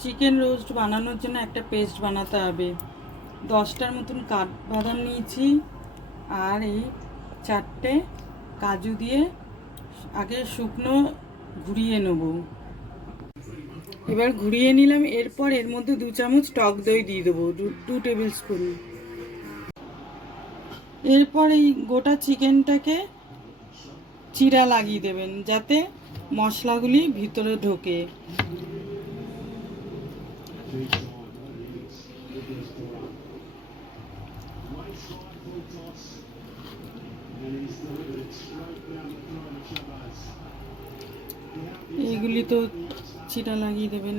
Chicken roast বানানোর জন্য একটা পেস্ট বানাতে হবে। 10টার মতন কাঠবাদাম নিয়েছি আর এই 4টে কাজু দিয়ে আগে শুকনো ঘুরিয়ে নেব। এবার ঘুরিয়ে নিলাম। এরপর এর মধ্যে 2 চামচ টক দই দিয়ে দেবো, 2 টেবিল স্পুন। এরপর এই গোটা চিকেনটাকে চিরা লাগিয়ে দেবেন যাতে মশলাগুলি ভিতরে ঢোকে। এইগুলি তো চিরা লাগিয়ে দেবেন।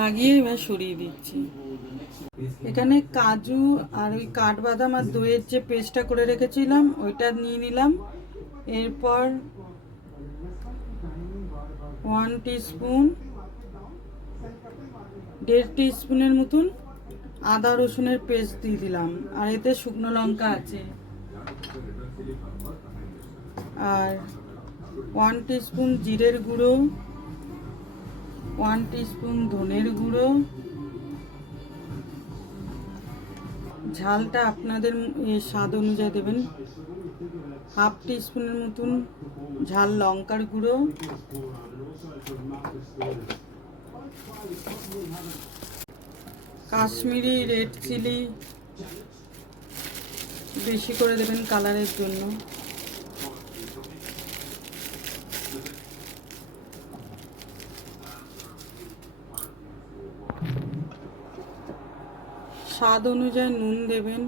লাগিয়ে এবার সরিয়ে দিচ্ছি। এখানে কাজু আর ওই কাঠবাদাম আর দইয়ের যে পেস্টটা করে রেখেছিলাম ওইটা নিয়ে নিলাম। এরপর 1 টিস্পুন, 1.5 টিস্পুনের মতন আদা রসুনের পেস্ট দিয়ে দিলাম। আর এতে শুকনো লঙ্কা আছে। আর 1 টিস্পুন জিরের গুঁড়ো, 1 টিস্পুন ধনের গুঁড়ো। ঝালটা আপনাদের স্বাদ অনুযায়ী দেবেন। 1/2 টিস্পুনের মতন ঝাল লঙ্কার গুঁড়ো, কাশ্মীরি রেড চিলি বেশি করে দেবেন কালারের জন্য। স্বাদ অনুযায়ী নুন দেবেন।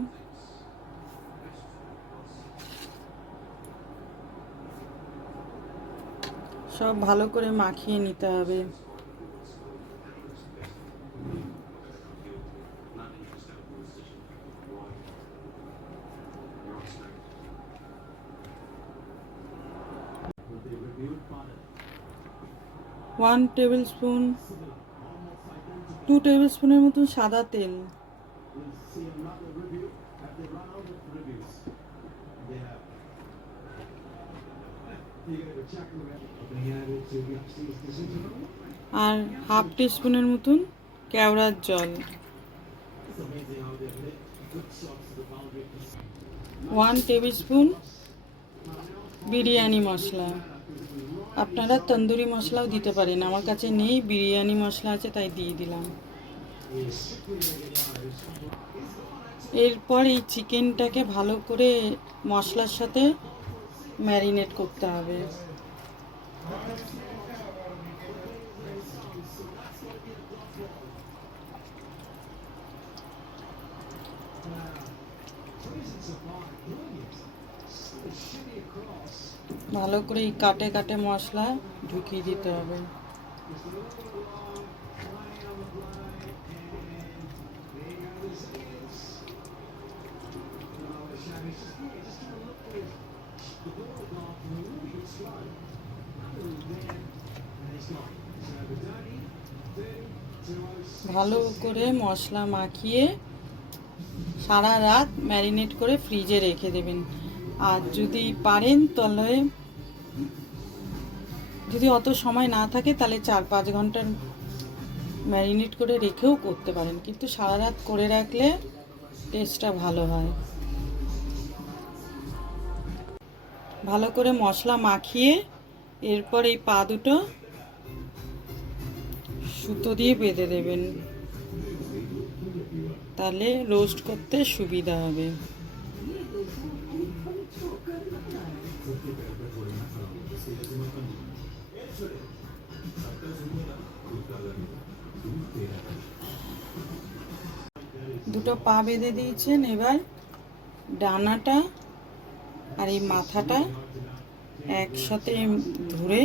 সব ভালো করে মাখিয়ে নিতে হবে। ওয়ান টেবিল স্পুন, 2 টেবিল স্পুনের মতন সাদা তেল। আর 1/2 টিস্পুনের মতন কেওড়ার জল। 1 টেবিল স্পুন বিরিয়ানি মশলা। আপনারা তন্দুরি মশলাও দিতে পারেন, আমার কাছে নেই, বিরিয়ানি মশলা আছে তাই দিয়ে দিলাম। এরপর এই চিকেনটাকে ভালো করে মশলার সাথে ম্যারিনেট করতে হবে। ভালো করে এই কাটে কাটে মশলা ঢুকিয়ে দিতে হবে। ভালো করে মশলা মাখিয়ে সারা রাত ম্যারিনেট করে ফ্রিজে রেখে দেবেন। আর যদি পারেন তাহলে, যদি অত সময় না থাকে তাহলে 4-5 ঘন্টার ম্যারিনেট করে রেখেও করতে পারেন, কিন্তু সারা রাত করে রাখলে টেস্টটা ভালো হয়। ভালো করে মশলা মাখিয়ে এরপর এই পা দুটো সুতো দিয়ে বেঁধে দেবেন, তাহলে রোস্ট করতে সুবিধা হবে। দুটো পা বেঁধে দিয়েছেন। এবার ডানাটা আর এই মাথাটা একসাথে ধরে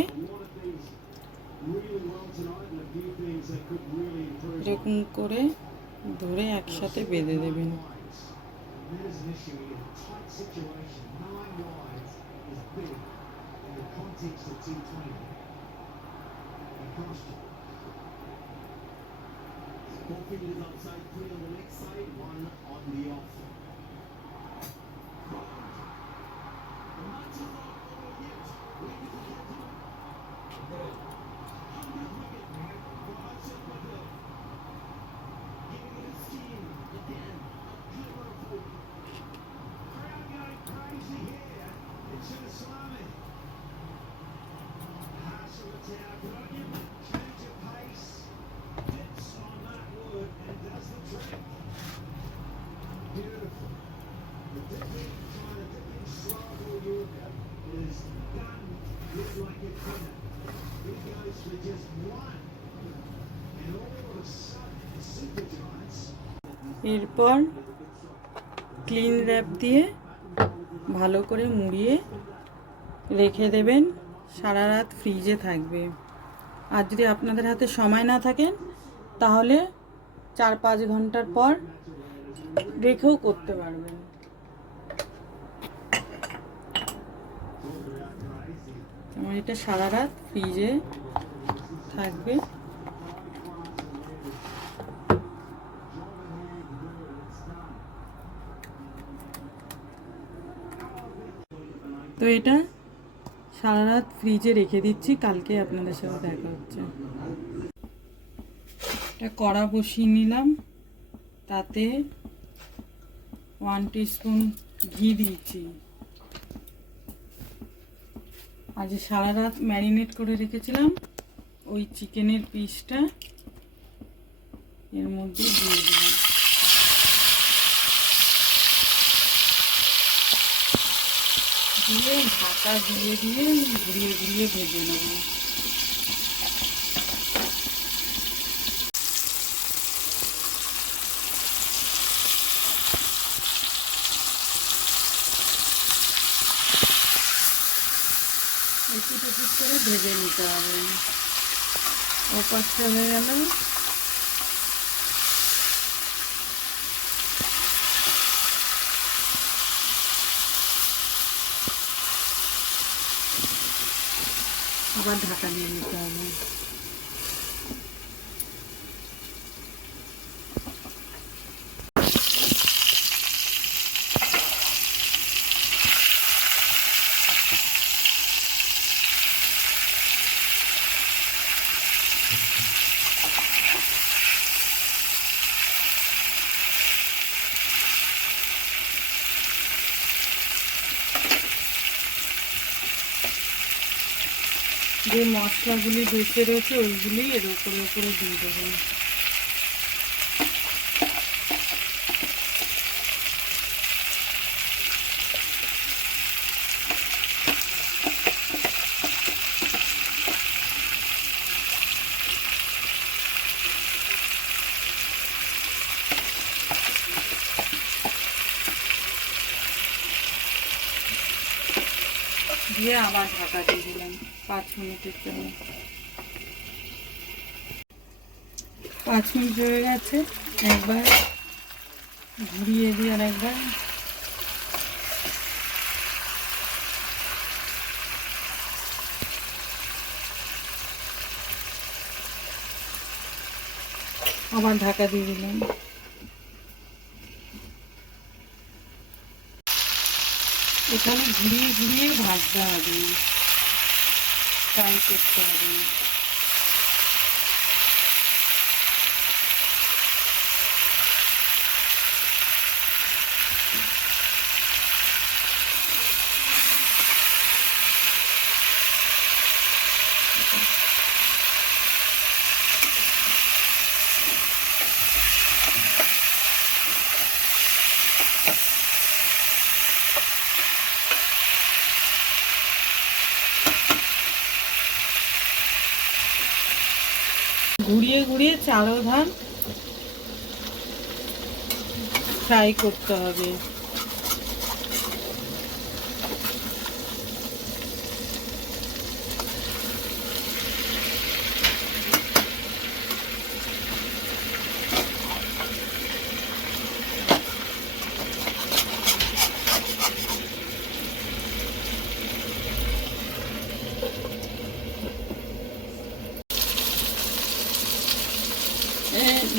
এরকম করে ধরে একসাথে বেঁধে দেবেন। এরপর ক্লিন র্যাপ দিয়ে ভালো করে মুড়িয়ে রেখে দেবেন, সারা রাত ফ্রিজে থাকবে। আর যদি আপনাদের হাতে সময় না থাকে তাহলে 4-5 ঘন্টার পর রেখেও করতে পারবেন। আমার এটা সারা রাত ফ্রিজে থাকবে। তো এটা সারা রাত ফ্রিজে রেখে দিচ্ছি, কালকে আপনাদের সাথে দেখা হচ্ছে। এটা কড়া বসিয়ে নিলাম, তাতে 1 টিস্পুন ঘি দিয়েছি। আজ সারা রাত ম্যারিনেট করে রেখেছিলাম ওই চিকেনের পিসটা এর মধ্যে দিয়ে দিলাম। দিয়ে ঢাকা দিয়ে ঘুরিয়ে ঘুরিয়ে ভেজে নেব। একটু করে ভেজে নিতে হবে। ও পাঁচটা হয়ে গেল। আবার ঢাকা দিয়ে নিতে হবে। যে মশলাগুলি বেঁচে রয়েছে ওইগুলি এর উপরে দিয়ে দেবো। দিয়ে আবার ঢাকা দিয়ে দিলাম 5 মিনিটের জন্য। 5 মিনিট হয়ে গেছে, একবার ঘুরিয়ে দিয়ে আর একবার আবার ঢাকা দিয়ে দিলাম। এখানে ঘুরিয়ে ঘুরিয়ে ভাজতে হবে, ফ্রাই করতে হবে। ঘুরিয়ে ঘুরিয়ে চারো ধার ফ্রাই করতে হবে।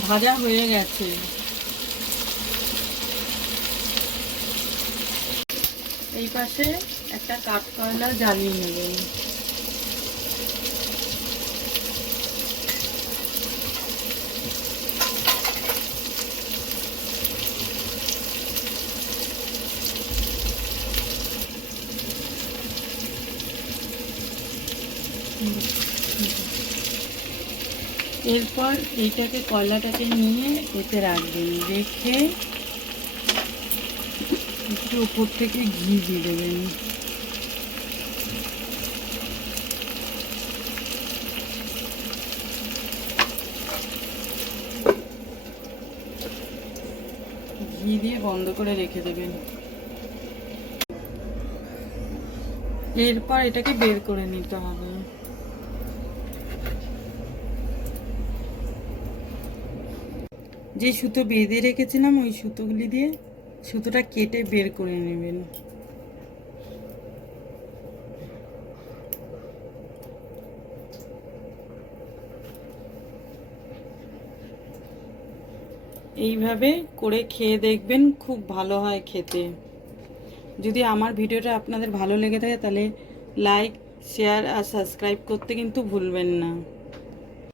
ভাজা হয়ে গেছে। এই পাশে একটা কাঠকয়লা জ্বালিয়ে নেবেন। এরপর এইটাকে কয়লাটাকে নিয়ে এতে রাখবেন, রেখে একটু উপর থেকে ঘি দিয়ে দেবেন। ঘি দিয়ে বন্ধ করে রেখে দেবেন। এরপর এটাকে বের করে নিতে হবে। যে সুতো বেঁধে রেখেছিলাম ওই সুতোগুলি দিয়ে সুতোটা কেটে বের করে নেবেন। এইভাবে করে খেয়ে দেখবেন, খুব ভালো হয় খেতে। যদি আমার ভিডিওটা আপনাদের ভালো লেগে থাকে তাহলে লাইক, শেয়ার আর সাবস্ক্রাইব করতে কিন্তু ভুলবেন না।